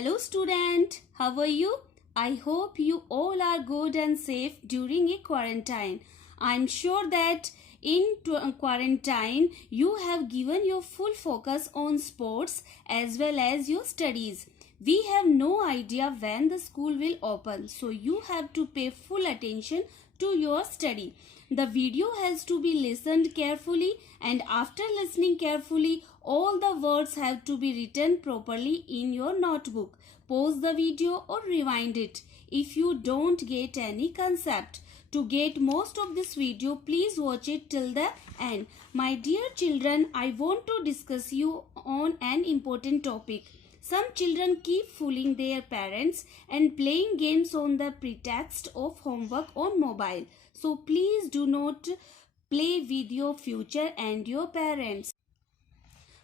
Hello student, how are you? I hope you all are good and safe during a quarantine. I'm sure that in quarantine you have given your full focus on sports as well as your studies. We have no idea when the school will open, so you have to pay full attention to your study. The video has to be listened carefully, and after listening carefully, all the words have to be written properly in your notebook. Pause the video or rewind it if you don't get any concept. To get most of this video, please watch it till the end. My dear children, I want to discuss you on an important topic. Some children keep fooling their parents and playing games on the pretext of homework on mobile. So please do not play with your future and your parents.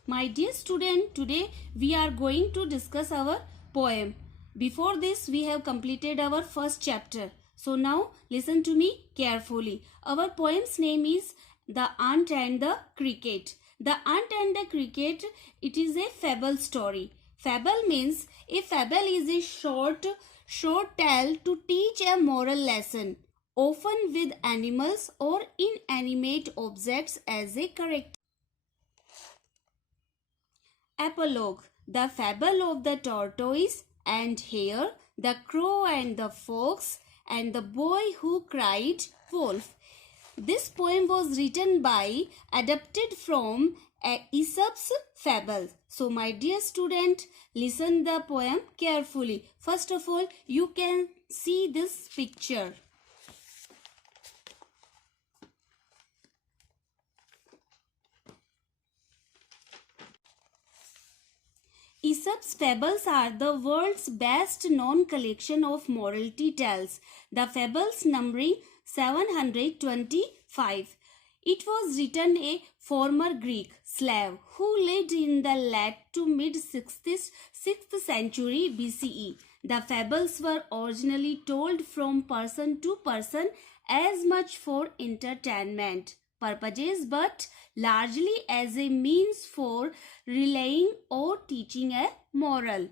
My dear student, today we are going to discuss our poem. Before this, we have completed our first chapter. So now listen to me carefully. Our poem's name is The Ant and the Cricket. The Ant and the Cricket, it is a fable story. Fable means a fable is a short tale to teach a moral lesson, often with animals or inanimate objects as a character. Epilogue. The fable of the tortoise and hare, the crow and the fox, and the boy who cried wolf. This poem was written by, adapted from Aesop's fable. So my dear student, listen the poem carefully. First of all, you can see this picture. Aesop's fables are the world's best known collection of morality tales, the fables numbering 725. It was written a former Greek slave who lived in the late to mid 6th century BCE. The fables were originally told from person to person as much for entertainment purposes, but largely as a means for relaying or teaching a moral.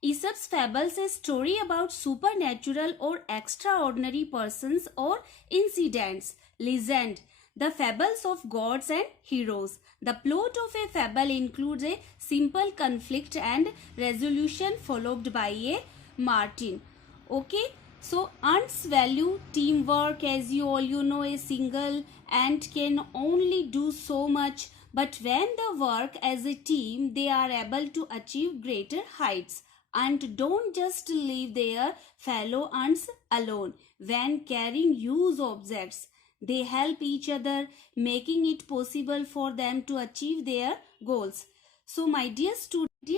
Aesop's fables is a story about supernatural or extraordinary persons or incidents. Legend. The fables of gods and heroes. The plot of a fable includes a simple conflict and resolution followed by a martyr. Okay. So ants value teamwork, as you know, a single ant can only do so much, but when they work as a team, they are able to achieve greater heights. Ants don't just leave their fellow ants alone when carrying huge objects. They help each other, making it possible for them to achieve their goals. So my dear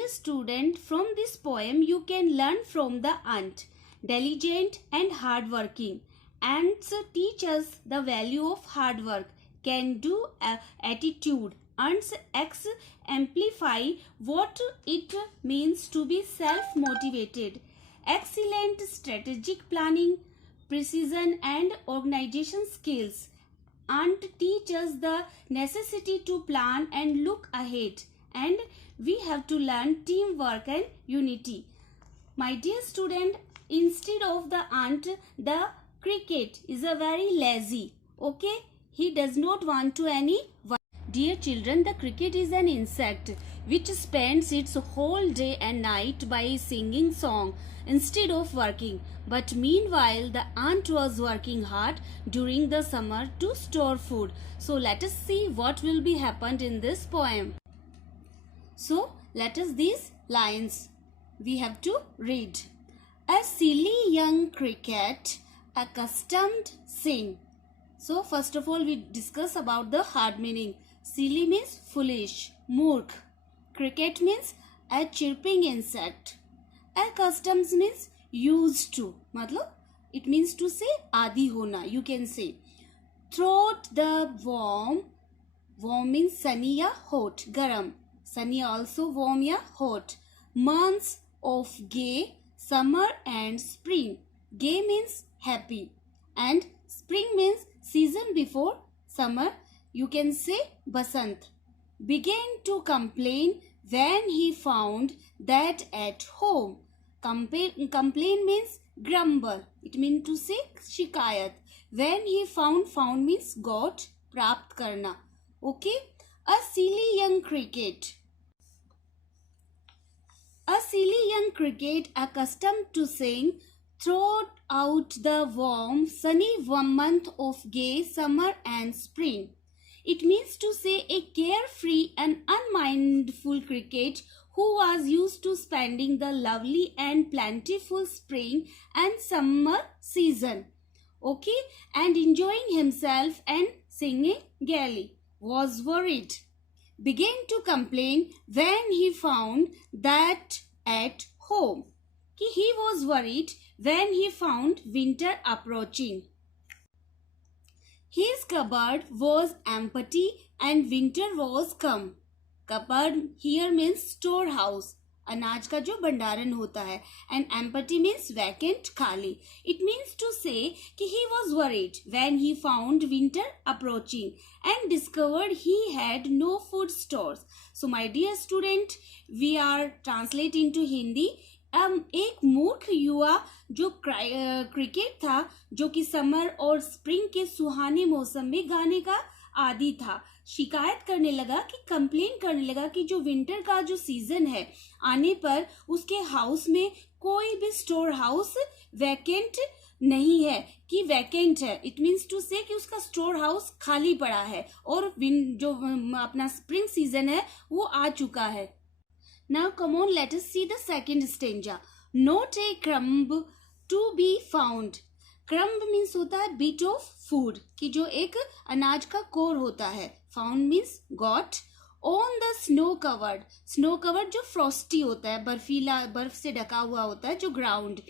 student, from this poem you can learn from the ant. Diligent and hardworking. Ants teach us the value of hard work, can do attitude. Ants amplify what it means to be self-motivated. Excellent strategic planning, precision and organization skills. Ant teach us the necessity to plan and look ahead. And we have to learn teamwork and unity. My dear student, instead of the ant, the cricket is a very lazy. Okay? He does not want to any work. Dear children, the cricket is an insect which spends its whole day and night by singing song instead of working. But meanwhile, the ant was working hard during the summer to store food. So let us see what will be happened in this poem. So let us these lines we have to read. A silly young cricket, accustomed sing. So first of all we discuss about the hard meaning. Silly means foolish, murk. Cricket means a chirping insect. Accustomed means used to. Matlab, it means to say adi hona. You can say. Throat the warm. Warm means sunny ya hot, garam. Sunny also warm ya hot. Months of gay, summer and spring. Gay means happy and spring means season before summer. You can say basant. Began to complain when he found that at home. Complain means grumble. It means to say शिकायत. When he found means got, प्राप्त करना. Okay? A silly young cricket. A silly young cricket accustomed to sing throughout the warm, sunny month of gay summer and spring. It means to say a carefree and unmindful cricket who was used to spending the lovely and plentiful spring and summer season. Okay, and enjoying himself and singing gaily, was worried. Began to complain when he found that at home. He was worried when he found winter approaching. His cupboard was empty and winter was come. Cupboard here means storehouse, अनाज का जो भंडारण होता है, and empty means vacant, खाली. It means to say कि he was worried when he found winter approaching and discovered he had no food stores. So my dear student, we are translating into Hindi. एक मूर्ख युवा जो cricket था, जो कि summer और स्प्रिंग के सुहाने मौसम में गाने का आदी था, शिकायत करने लगा कि कंप्लेन करने लगा कि जो विंटर का जो सीजन है आने पर उसके हाउस में कोई भी स्टोर हाउस वैकेंट नहीं है, कि वैकेंट है. इट मीन्स टू से कि उसका स्टोर हाउस खाली पड़ा है और जो अपना स्प्रिंग सीजन है वो आ चुका है. Now come on, let us see the second stanza. Not a crumb to be found. Crumb means होता है bit of food, कि जो एक अनाज का कोर होता है. Found means got. On the snow covered. Snow covered जो frosty होता है, बर्फीला, बर्फ से ढका हुआ होता है जो ground.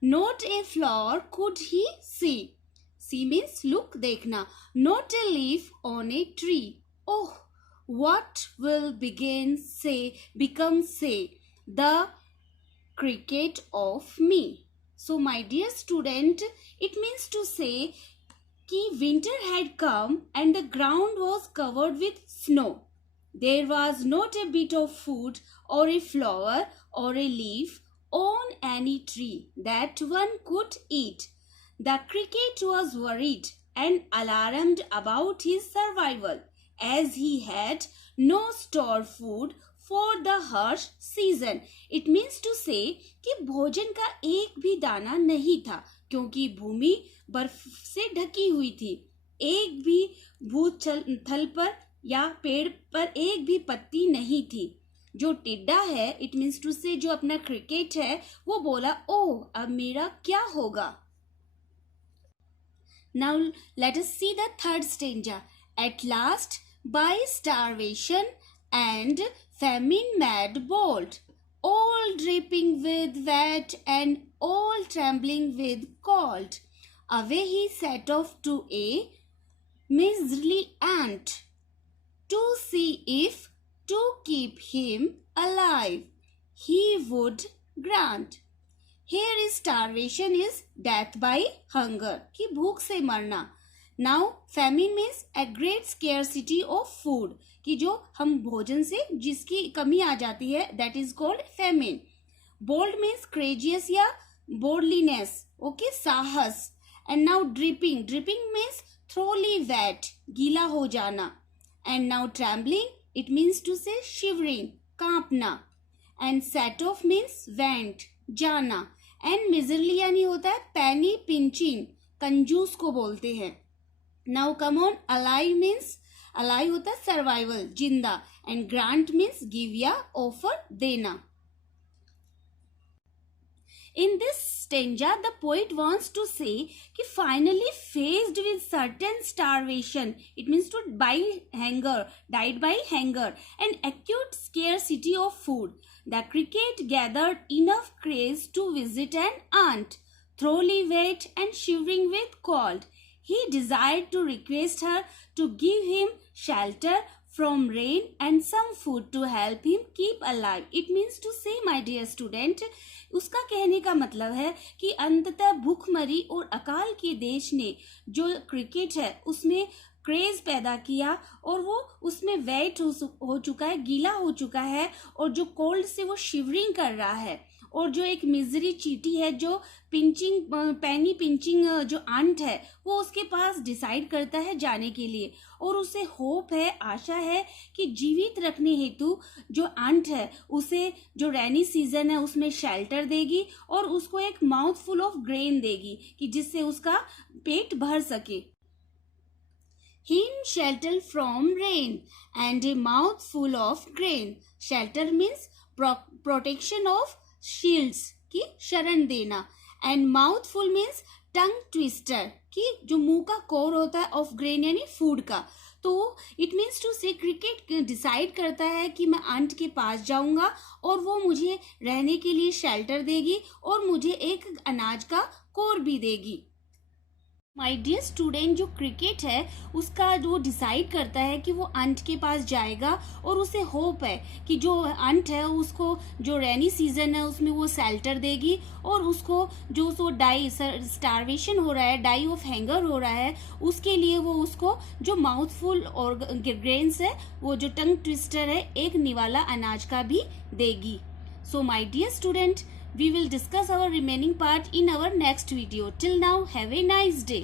Not a flower could he see. See means look, देखना. Not a leaf on a tree. Oh, what will become the cricket of me. So my dear student, it means to say कि winter had come and the ground was covered with snow. There was not a bit of food or a flower or a leaf on any tree that one could eat. The cricket was worried and alarmed about his survival, as he had no store food for the harsh season. It means to say कि भोजन का एक भी दाना नहीं था, क्योंकि भूमि बर्फ से ढकी हुई थी. एक भी भूथल पर या पेड़ पर एक भी पत्ती नहीं थी. जो टिड्डा है, इट मीन्स टू से जो अपना क्रिकेट है, वो बोला, ओह अब मेरा क्या होगा. Now let us see the third stanza. At last, by starvation and famine mad bold, all dripping with wet and all trembling with cold, away he set off to a miserly ant, to see if to keep him alive he would grant. Here is starvation is death by hunger, कि भूख से मरना. Now famine means a great scarcity of food, कि जो हम भोजन से जिसकी कमी आ जाती है, that is called famine. Bold means courageous या boldliness, okay, साहस. And now dripping means thoroughly wet, गीला हो जाना. And now trembling, it means to say shivering, कांपना. And set off means went, जाना. एंड मिजरली यानी होता है पैनी पिंचिंग, कंजूस को बोलते हैं. Now come on, alive means, alive होता है सर्वाइवल, जिंदा. एंड ग्रांट मीन्स गिव या ऑफर, देना. In this stanza, the poet wants to say कि finally faced with certain starvation, it means to died by hunger and acute scarcity of food, the cricket gathered enough courage to visit an ant, thoroughly wet and shivering with cold. He desired to request her to give him shelter from rain and some food to help him keep alive. It means to say, my dear student, उसका कहने का मतलब है कि अंततः भूखमरी और अकाल के देश ने जो क्रिकेट है उसमें क्रेज पैदा किया और वो उसमें वेट हो चुका है, गीला हो चुका है और जो कोल्ड से वो शिवरिंग कर रहा है। और जो एक मिजरी चीटी है, जो पैनी पिंचिंग जो आंट है, वो उसके पास डिसाइड करता है जाने के लिए और उसे होप है, आशा है कि जीवित रखने हेतु जो आंट है उसे जो रैनी सीजन है उसमें शेल्टर देगी और उसको एक माउथ फुल ऑफ ग्रेन देगी कि जिससे उसका पेट भर सके। Him shelter from rain and a mouthful of grain. Shelter means protection of shields की शरण देना and mouthful means tongue twister की जो मुंह का कोर होता है of grain यानी फूड का। तो इट मीन्स टू से क्रिकेट डिसाइड करता है कि मैं आंट के पास जाऊंगा और वो मुझे रहने के लिए शेल्टर देगी और मुझे एक अनाज का कोर भी देगी। माय डियर स्टूडेंट, जो क्रिकेट है उसका जो डिसाइड करता है कि वो अंट के पास जाएगा और उसे होप है कि जो अंट है उसको जो रेनी सीजन है उसमें वो शेल्टर देगी और उसको जो सो स्टारवेशन हो रहा है, डाई ऑफ हैंगर हो रहा है, उसके लिए वो उसको जो माउथफुल और ग्रेन्स है, वो जो टंग ट्विस्टर है, एक निवाला अनाज का भी देगी। So my dear student, we will discuss our remaining part in our next video. Till now, have a nice day.